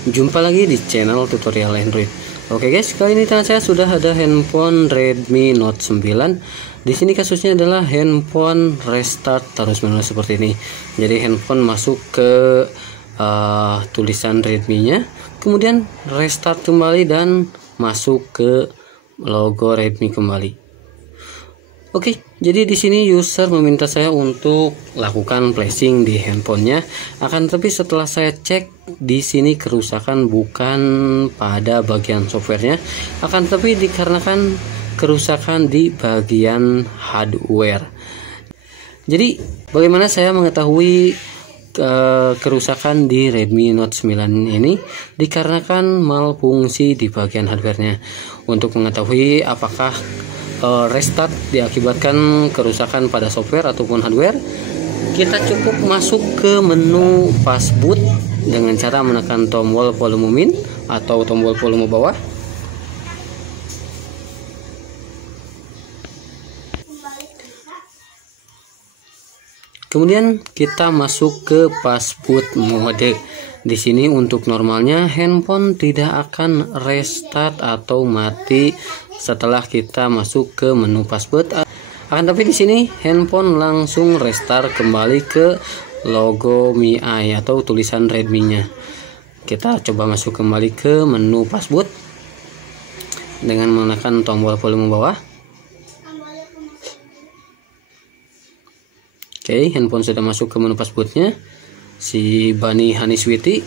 Jumpa lagi di channel tutorial Android. Oke guys, kali ini tangan saya sudah ada handphone Redmi Note 9. Di sini kasusnya adalah handphone restart terus-menerus seperti ini. Jadi handphone masuk ke tulisan Redmi-nya, kemudian restart kembali dan masuk ke logo Redmi kembali. Oke, jadi di sini user meminta saya untuk lakukan flashing di handphonenya. Akan tetapi setelah saya cek di sini kerusakan bukan pada bagian softwarenya, akan tetapi dikarenakan kerusakan di bagian hardware. Jadi bagaimana saya mengetahui kerusakan di Redmi Note 9 ini? Dikarenakan malfungsi di bagian hardwarenya. Untuk mengetahui apakah restart diakibatkan kerusakan pada software ataupun hardware, kita cukup masuk ke menu fastboot dengan cara menekan tombol volume min atau tombol volume bawah. Kemudian kita masuk ke fastboot mode. Di sini untuk normalnya handphone tidak akan restart atau mati setelah kita masuk ke menu fastboot. Akan tapi di sini handphone langsung restart kembali ke logo MIUI atau tulisan Redmi-nya. Kita coba masuk kembali ke menu fastboot dengan menekan tombol volume bawah. Oke, handphone sudah masuk ke menu fastbootnya. Si Bani Haniswiti.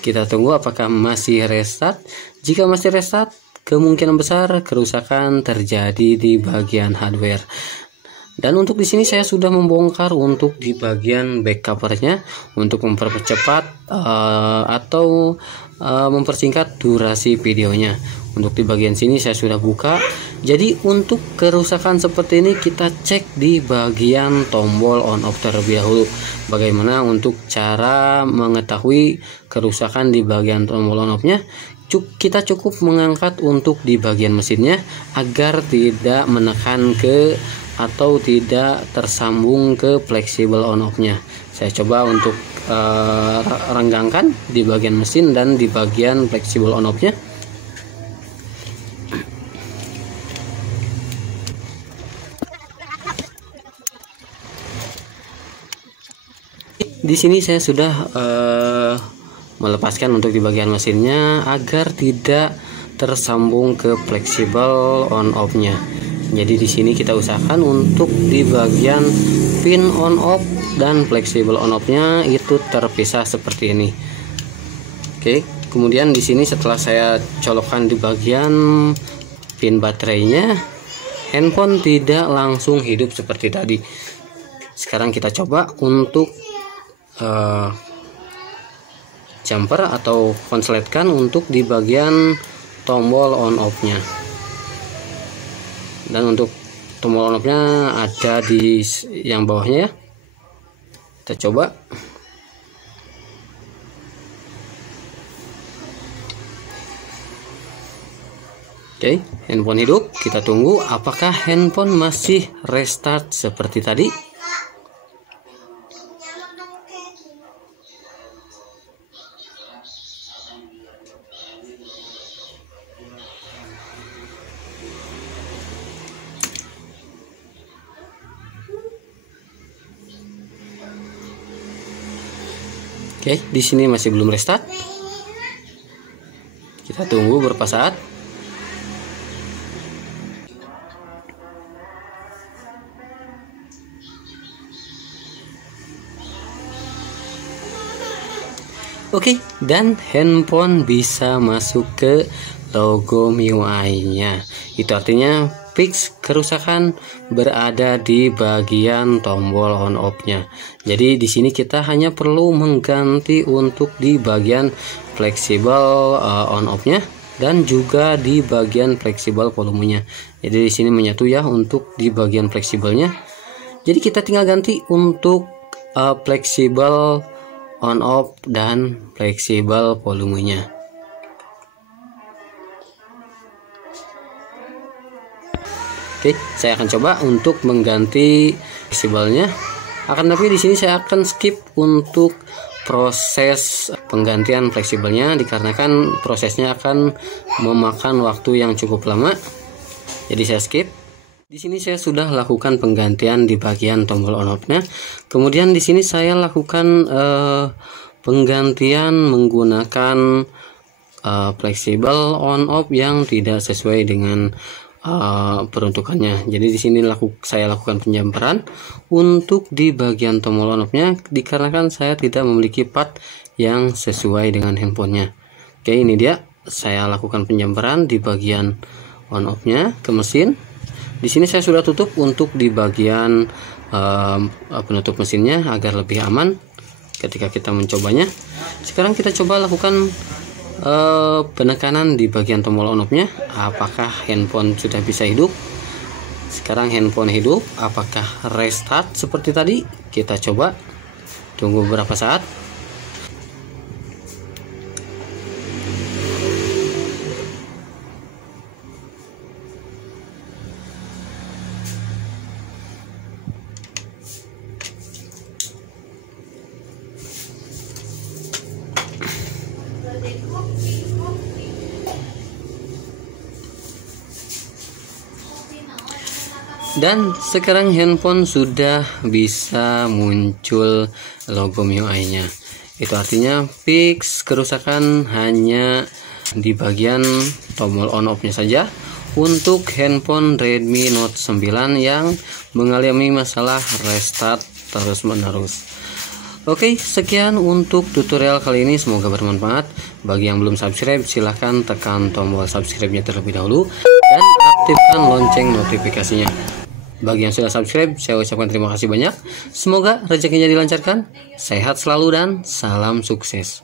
Kita tunggu apakah masih restart. Jika masih restart, kemungkinan besar kerusakan terjadi di bagian hardware. Dan untuk di sini saya sudah membongkar untuk di bagian back covernya untuk mempercepat atau mempersingkat durasi videonya. Untuk di bagian sini saya sudah buka. Jadi untuk kerusakan seperti ini kita cek di bagian tombol on off terlebih dahulu. Bagaimana untuk cara mengetahui kerusakan di bagian tombol on off-nya? Kita cukup mengangkat untuk di bagian mesinnya agar tidak menekan ke atau tidak tersambung ke fleksibel on off-nya. Saya coba untuk renggangkan di bagian mesin dan di bagian fleksibel on off-nya. Di sini saya sudah melepaskan untuk di bagian mesinnya agar tidak tersambung ke fleksibel on off-nya. Jadi di sini kita usahakan untuk di bagian pin on off dan fleksibel on off-nya itu terpisah seperti ini. Oke, kemudian di sini setelah saya colokkan di bagian pin baterainya, handphone tidak langsung hidup seperti tadi. Sekarang kita coba untuk jumper atau konsletkan untuk di bagian tombol on off nya, dan untuk tombol on off nya ada di yang bawahnya ya. Kita coba. Oke, handphone hidup. Kita tunggu apakah handphone masih restart seperti tadi. Oke, di sini masih belum restart. Kita tunggu beberapa saat. Oke, dan handphone bisa masuk ke logo MIUI-nya. Itu artinya fix kerusakan berada di bagian tombol on off-nya. Jadi di sini kita hanya perlu mengganti untuk di bagian fleksibel on off-nya dan juga di bagian fleksibel volumenya. Jadi di sini menyatu ya untuk di bagian fleksibelnya. Jadi kita tinggal ganti untuk fleksibel on off dan fleksibel volumenya. Oke, saya akan coba untuk mengganti fleksibelnya. Akan tapi di sini saya akan skip untuk proses penggantian fleksibelnya, dikarenakan prosesnya akan memakan waktu yang cukup lama. Jadi saya skip. Di sini saya sudah lakukan penggantian di bagian tombol on off-nya. Kemudian di sini saya lakukan penggantian menggunakan fleksibel on off yang tidak sesuai dengan peruntukannya. Jadi di sini saya lakukan penjamperan untuk di bagian tombol on off-nya, dikarenakan saya tidak memiliki part yang sesuai dengan handphonenya. Oke, ini dia. Saya lakukan penjamperan di bagian on off-nya ke mesin. Di sini saya sudah tutup untuk di bagian penutup mesinnya agar lebih aman ketika kita mencobanya. Sekarang kita coba lakukan penekanan di bagian tombol on off-nya. Apakah handphone sudah bisa hidup? Sekarang handphone hidup. Apakah restart seperti tadi? Kita coba tunggu beberapa saat. Dan sekarang handphone sudah bisa muncul logo MIUI-nya. Itu artinya fix kerusakan hanya di bagian tombol on off-nya saja untuk handphone Redmi Note 9 yang mengalami masalah restart terus-menerus. Oke, sekian untuk tutorial kali ini, semoga bermanfaat. Bagi yang belum subscribe, silahkan tekan tombol subscribe-nya terlebih dahulu dan aktifkan lonceng notifikasinya. Bagi yang sudah subscribe, saya ucapkan terima kasih banyak. Semoga rezekinya dilancarkan, sehat selalu dan salam sukses.